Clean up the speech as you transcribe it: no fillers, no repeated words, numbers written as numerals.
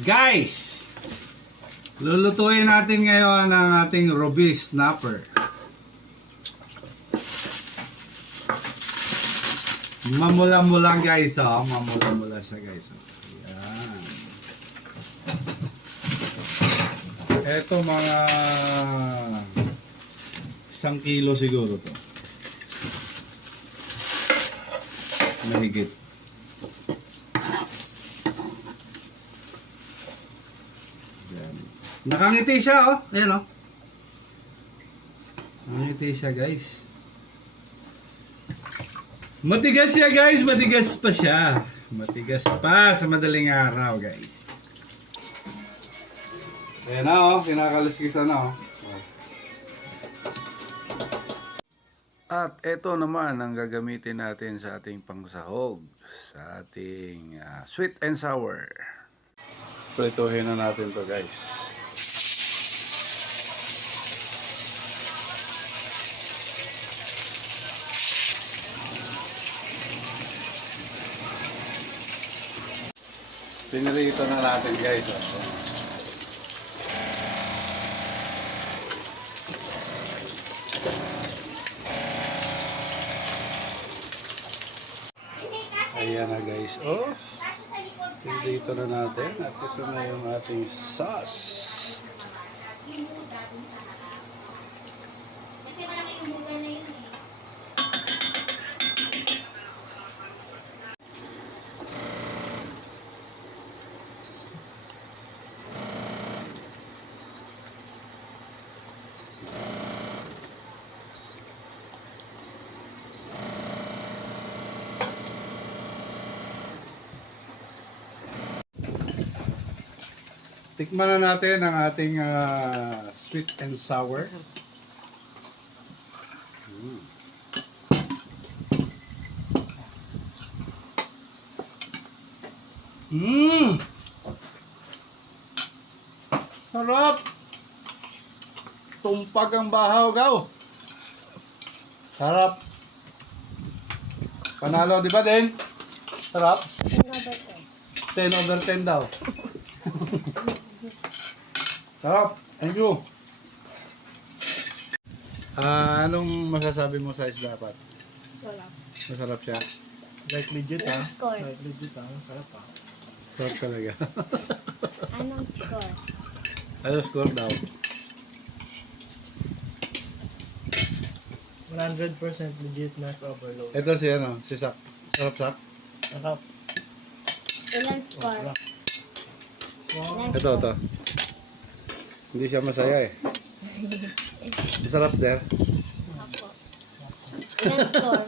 Guys, lulutuin natin ngayon ang ating Ruby Snapper. Mamula-mula guys, oh. Mamula-mula siya guys. Ayan. Ito mga 1 kilo siguro to. Mahigit. Ayan. Nakangiti siya, oh. Ayan, oh. Nakangiti siya guys. Matigas siya guys, matigas pa siya. Matigas pa sa madaling araw guys. Ayan na oh, kinakaliskisan na oh. At ito naman ang gagamitin natin sa ating pangsahog. Sa ating sweet and sour. Prituhin na natin to guys. Pinarito na natin guys. Ayan na guys. Oh. Pinarito na natin. At ito na yung ating sauce. Tikman na natin ang ating sweet and sour. Sarap! Tumpag ang bahaw, gaw! Sarap! Panalo, di ba din? Sarap? 10 over 10 daw. Sarap! Thank you! Anong masasabi mo sa isda dapat? Sarap. Masarap siya? Like legit ha? Score. Like legit ha? Sarap ha? Sarap talaga. Anong score? Ano score daw? 100% legitness overload. Ito si ano, si Sak. Sarap Sak. Sarap. Ilan score? Wow. Ito. Hindi siya masaya eh. Masarap der. Ako. Ilan score?